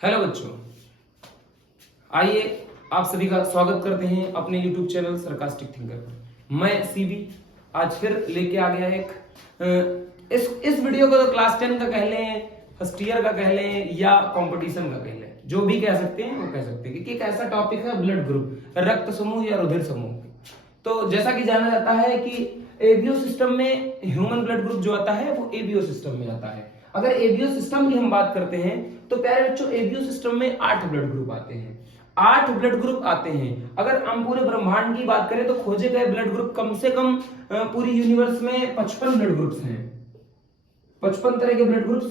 Hello बच्चों, आइए आप सभी का स्वागत करते हैं अपने YouTube चैनल सरकास्टिक थिंकर पर। मैं सीबी आज फिर लेके आ गया इस वीडियो को तो क्लास 10 का कह लें, फर्स्ट ईयर का कह लें या कंपटीशन का कह लें, जो भी कह सकते हैं वो कह सकते हैं, क्योंकि एक ऐसा टॉपिक है ब्लड ग्रुप, रक्त समूह या रुधिर समूह। तो जैसा कि जाना जाता है कि एबीओ सिस्टम में ह्यूमन ब्लड ग्रुप जो आता है वो एबीओ सिस्टम में आता है। अगर एबीओ सिस्टम की हम बात करते हैं तो प्यारे बच्चों एबीओ सिस्टम में 8 ब्लड ग्रुप आते हैं। 8 ब्लड ग्रुप आते हैं। अगर हम पूरे ब्रह्मांड की बात करें तो खोजे गए ब्लड ग्रुप कम से कम पूरी यूनिवर्स में 55 ब्लड ग्रुप्स हैं। 55 तरह के ब्लड ग्रुप्स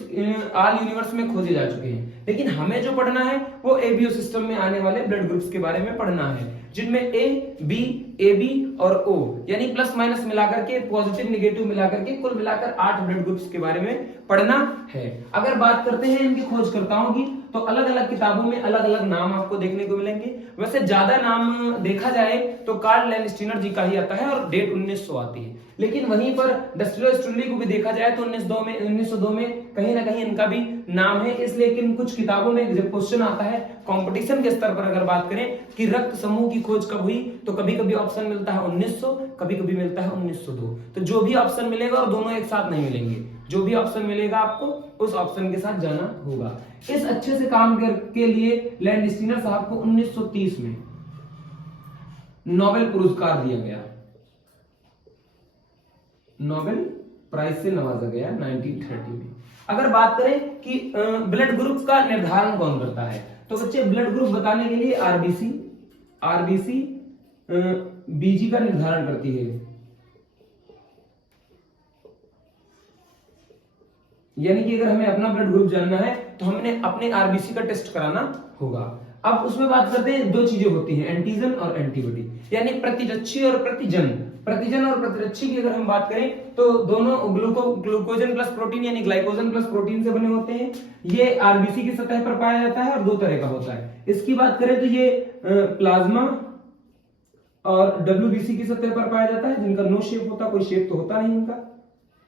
ऑल यूनिवर्स में खोजे जा चुके हैं, लेकिन हमें जो पढ़ना है वो एबीओ सिस्टम में आने वाले ब्लड ग्रुप्स के बारे में पढ़ना है, जिनमें ए, बी, ए बी और ओ यानी प्लस माइनस मिलाकर के, पॉजिटिव निगेटिव मिलाकर के कुल मिलाकर 8 ब्लड ग्रुप्स के बारे में पढ़ना है। अगर बात करते हैं इनकी खोजकर्ताओं की तो अलग अलग किताबों में अलग अलग नाम आपको देखने को मिलेंगे। वैसे ज्यादा नाम देखा जाए तो कार्ल लैंडस्टीनर जी का ही आता है और डेट 1900 आती है, लेकिन वहीं पर डस्टिलो स्ट्रुली को भी देखा जाए तो 1902 में कहीं ना कहीं इनका भी नाम है। इसलिए कुछ किताबों में जब क्वेश्चन आता है कंपटीशन के स्तर पर अगर बात करें कि रक्त समूह की खोज कब हुई, तो कभी कभी ऑप्शन मिलता है 1900, कभी कभी मिलता है 1902। तो जो भी ऑप्शन मिलेगा और दोनों एक साथ नहीं मिलेंगे, जो भी ऑप्शन मिलेगा आपको उस ऑप्शन के साथ जाना होगा। इस अच्छे से काम के लिए लैंडस्टीनर साहब को 1930 में नोबेल पुरस्कार दिया गया, नोबेल प्राइज से नवाजा गया 1930 में। अगर बात करें कि ब्लड ग्रुप का निर्धारण कौन करता है, तो बच्चे ब्लड ग्रुप बताने के लिए आरबीसी बीजी का निर्धारण करती है, यानी कि अगर हमें अपना ब्लड ग्रुप जानना है तो हमने अपने आरबीसी का टेस्ट कराना होगा। अब उसमें बात करते हैं, दो चीजें होती हैं, एंटीजन और एंटीबॉडी, यानी प्रतिरक्षी और प्रतिजन और प्रतिरक्षी की अगर हम बात करें तो दोनों ग्लूकोजन प्लस प्रोटीन यानी ग्लाइकोजन प्लस प्रोटीन से बने होते हैं। ये आरबीसी की सतह पर पाया जाता है और दो तरह का होता है। इसकी बात करें तो ये प्लाज्मा और डब्ल्यूबीसी की सतह पर पाया जाता है, जिनका नो शेप होता, कोई शेप तो होता नहीं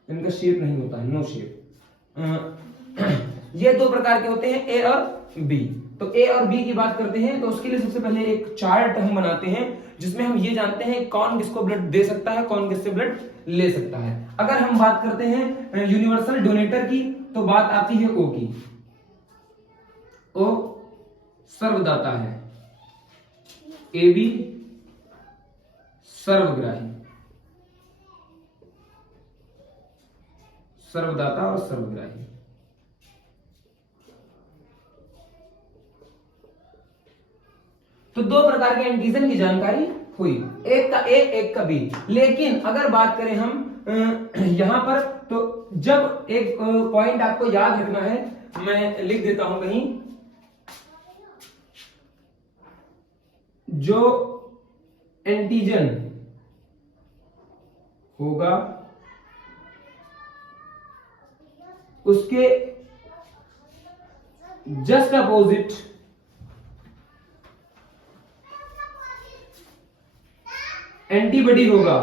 इनका शेप नहीं होता है, नो शेप। ये दो प्रकार के होते हैं, ए और बी। तो ए और बी की बात करते हैं तो उसके लिए सबसे पहले एक चार्ट हम बनाते हैं जिसमें हम ये जानते हैं कौन किसको ब्लड दे सकता है, कौन किससे ब्लड ले सकता है। अगर हम बात करते हैं यूनिवर्सल डोनेटर की तो बात आती है ओ की। ओ सर्वदाता है, ए बी सर्वग्राही, सर्वदाता और सर्वग्राही। तो दो प्रकार के एंटीजन की जानकारी हुई, एक का ए एक का बी। लेकिन अगर बात करें हम यहां पर तो जब एक पॉइंट आपको याद रखना है, मैं लिख देता हूं कहीं, जो एंटीजन होगा उसके जस्ट अपोजिट एंटीबॉडी होगा।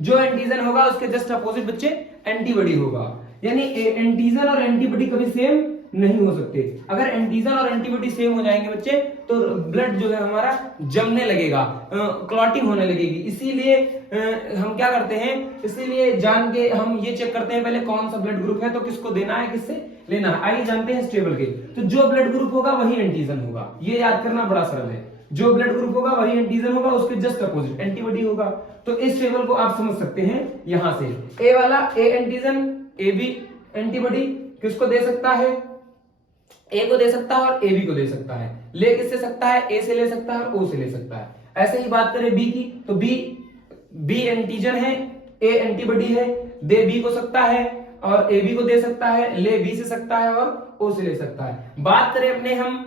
जो एंटीजन होगा उसके जस्ट अपोजिट बच्चे एंटीबॉडी होगा, यानी एंटीजन और एंटीबॉडी कभी सेम नहीं हो सकते। अगर एंटीजन और एंटीबॉडी सेम हो जाएंगे बच्चे तो ब्लड जो है हमारा जमने लगेगा, क्लॉटिंग होने लगेगी। इसीलिए हम क्या करते हैं, इसीलिए जान के हम ये चेक करते हैं पहले कौन सा ब्लड ग्रुप है तो किसको देना है, किससे लेना है। आइए जानते हैं स्टेबल के। तो जो ब्लड ग्रुप होगा वही एंटीजन होगा, ये याद करना बड़ा सरल है। जो ब्लड ग्रुप होगा वही एंटीजन होगा, उसके जस्ट अपोजिट एंटीबॉडी होगा। तो इस टेबल को आप समझ सकते हैं यहां से, ए वाला A antigen, A B antibody किसको दे सकता है, ए को दे सकता है और ए बी को दे सकता है। ले किससे सकता है, ए से ले सकता है और ओ से ले सकता है। ऐसे ही बात करें बी की तो बी एंटीजन है, ए एंटीबॉडी है, दे बी को सकता है और ए बी को दे सकता है, ले बी से सकता है और ओ से ले सकता है। बात करें अपने हम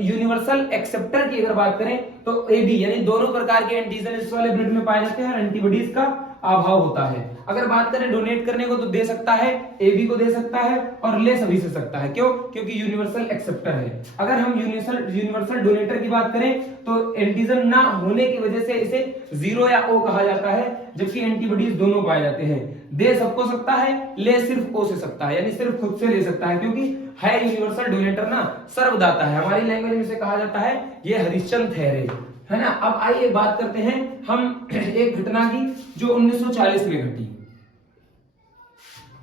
यूनिवर्सल एक्सेप्टर की अगर बात करें तो ए बी, यानी दोनों प्रकार के एंटीजन इस वाले ब्लड में पाए जाते हैं और एंटीबॉडीज का अभाव होता है। अगर बात करें डोनेट करने को तो दे सकता है, ए बी को दे सकता है और ले सभी से सकता है। क्यों? क्योंकि यूनिवर्सल एक्सेप्टर है। अगर हम यूनिवर्सल डोनेटर की बात करें तो एंटीजन ना होने की वजह से इसे जीरो या ओ कहा जाता है, जबकि एंटीबॉडीज दोनों पाए जाते हैं। दे सबको सकता है, ले सिर्फ ओ से सकता है, यानी सिर्फ खुद से ले सकता है, क्योंकि है यूनिवर्सल डोनेटर ना, सर्वदाता है, हमारी लैंग्वेज में से कहा जाता है ये हरिश्चंद्र ठहरे, है ना। अब आइए बात करते हैं हम एक घटना की जो 1940 में घटी।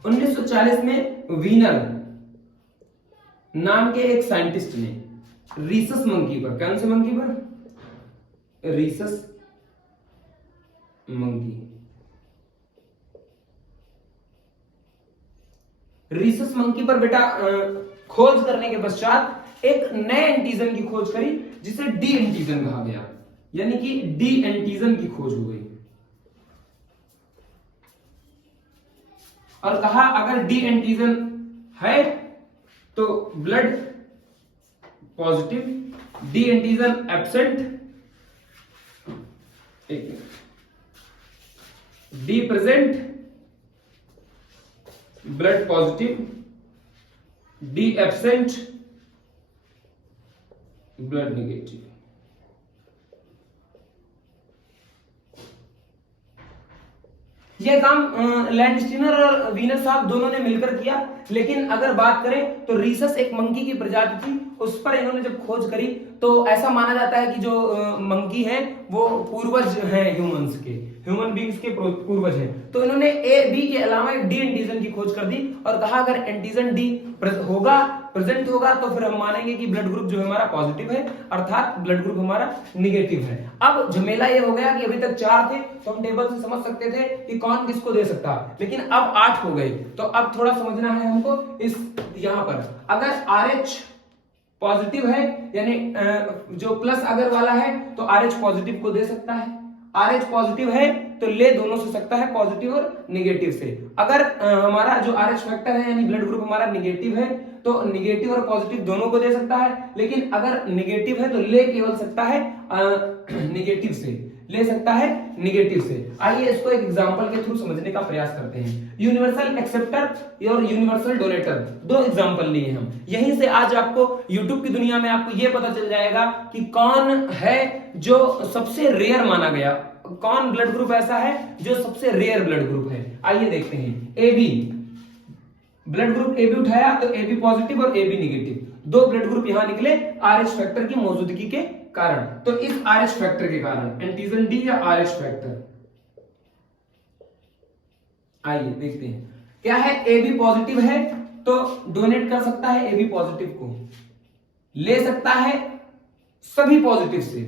1940 में वीनर नाम के एक साइंटिस्ट ने रीसस मंकी पर, कौन से मंकी पर, रीसस मंकी, रीसस मंकी पर बेटा खोज करने के पश्चात एक नए एंटीजन की खोज करी जिसे डी एंटीजन कहा गया, यानी कि डी एंटीजन की खोज हो गई और कहा अगर डी एंटीजन है तो blood positive, D antigen absent, D present blood positive, D absent blood negative. यह काम लैंडस्टीनर और वीनर साहब दोनों ने मिलकर किया, लेकिन अगर बात करें तो रीसस एक मंकी की प्रजाति थी, उस पर इन्होंने जब खोज करी तो ऐसा माना जाता है कि जो मंकी है वो पूर्वज हैं ह्यूमंस के, ह्यूमन बींग्स के पूर्वज हैं। तो इन्होंने ए बी के अलावा एक डी एंटीजन की खोज कर दी और कहा अगर एंटीजन डी होगा, प्रेजेंट होगा, तो फिर हम मानेंगे कि ब्लड ग्रुप जो है हमारा पॉजिटिव है, अर्थात ब्लड ग्रुप हमारा निगेटिव है। अब झमेला ये हो गया कि अभी तक 4 थे तो हम टेबल से समझ सकते थे कि कौन किसको दे सकता, लेकिन अब 8 हो गए। तो अब थोड़ा समझना है हमको, इस यहां पर अगर RH पॉजिटिव है, यानी जो प्लस अगर वाला है तो RH पॉजिटिव को दे सकता है, RH पॉजिटिव है तो ले दोनों से सकता है, पॉजिटिव और निगेटिव से। अगर हमारा जो RH फैक्टर है यानी ब्लड ग्रुप हमारा निगेटिव है तो निगेटिव और पॉजिटिव दोनों को दे सकता है, लेकिन अगर निगेटिव है तो ले केवल सकता है निगेटिव से, ले सकता है निगेटिव से। आइए इसको एक एग्जांपल के थ्रू समझने का प्रयास करते हैं। यूनिवर्सल एक्सेप्टर और यूनिवर्सल डोनेटर, दो एग्जांपल लिए हम। यहीं से आज आपको यूट्यूब की दुनिया में आपको यह पता चल जाएगा कि कौन है जो सबसे रेयर माना गया, कौन ब्लड ग्रुप ऐसा है जो सबसे रेयर ब्लड ग्रुप है। आइए देखते हैं। AB ब्लड ग्रुप AB उठाया तो AB पॉजिटिव और AB निगेटिव, दो ब्लड ग्रुप यहां निकले RH फैक्टर की मौजूदगी के कारण। तो इस RH फैक्टर के कारण एंटीजन डी या RH फैक्टर, आइए देखते हैं क्या है। AB पॉजिटिव है तो डोनेट कर सकता है AB पॉजिटिव को, ले सकता है सभी पॉजिटिव से,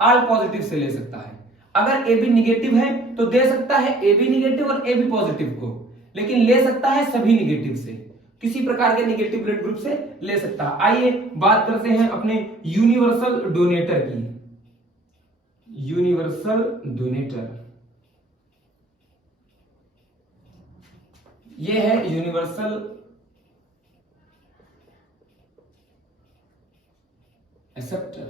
ऑल पॉजिटिव से ले सकता है। अगर AB निगेटिव है तो दे सकता है AB निगेटिव और AB पॉजिटिव को, लेकिन ले सकता है सभी निगेटिव से, किसी प्रकार के निगेटिव ब्लड ग्रुप से ले सकता है। आइए बात करते हैं अपने यूनिवर्सल डोनेटर की। यूनिवर्सल डोनेटर, ये है यूनिवर्सल एक्सेप्टर,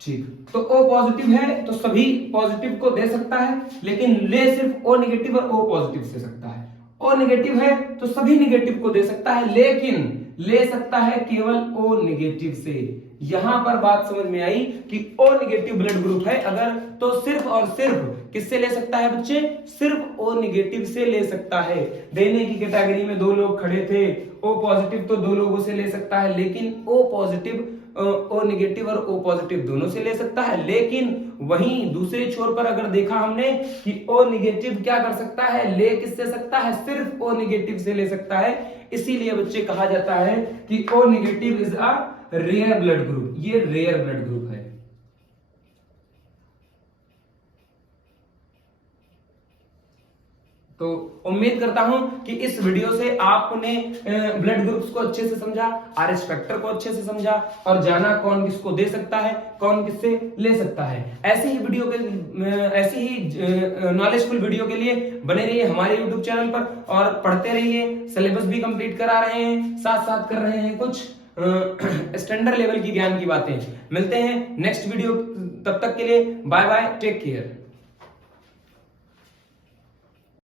ठीक। तो O पॉजिटिव है तो सभी पॉजिटिव को दे सकता है, लेकिन ले सिर्फ O नेगेटिव और O पॉजिटिव से सकता है। O नेगेटिव है तो सभी नेगेटिव को दे सकता है, लेकिन ले सकता है केवल O नेगेटिव से। यहां पर बात समझ में आई कि O नेगेटिव ब्लड ग्रुप है अगर, तो सिर्फ और सिर्फ किससे ले सकता है बच्चे, सिर्फ O नेगेटिव से ले सकता है। देने की कैटेगरी में दो लोग खड़े थे, O पॉजिटिव तो दो लोगों से ले सकता है, लेकिन O पॉजिटिव, O नेगेटिव और O पॉजिटिव दोनों से ले सकता है। लेकिन वहीं दूसरे छोर पर अगर देखा हमने कि O नेगेटिव क्या कर सकता है, ले किससे सकता है, सिर्फ O नेगेटिव से ले सकता है। इसीलिए बच्चे कहा जाता है कि O negative is a rare blood group, ये रेयर ब्लड ग्रुप है। तो उम्मीद करता हूं कि इस वीडियो से आपने ब्लड ग्रुप्स को अच्छे से समझा, RH फैक्टर को अच्छे से समझा और जाना कौन किसको दे सकता है, कौन किससे ले सकता है। ऐसे ही वीडियो के, ऐसी ही नॉलेजफुल वीडियो के लिए बने रहिए हमारे YouTube चैनल पर और पढ़ते रहिए। सिलेबस भी कंप्लीट करा रहे हैं, साथ साथ कर रहे हैं कुछ स्टैंडर्ड लेवल की ज्ञान की बातें। मिलते हैं नेक्स्ट वीडियो, तब तक के लिए बाय बाय, टेक केयर।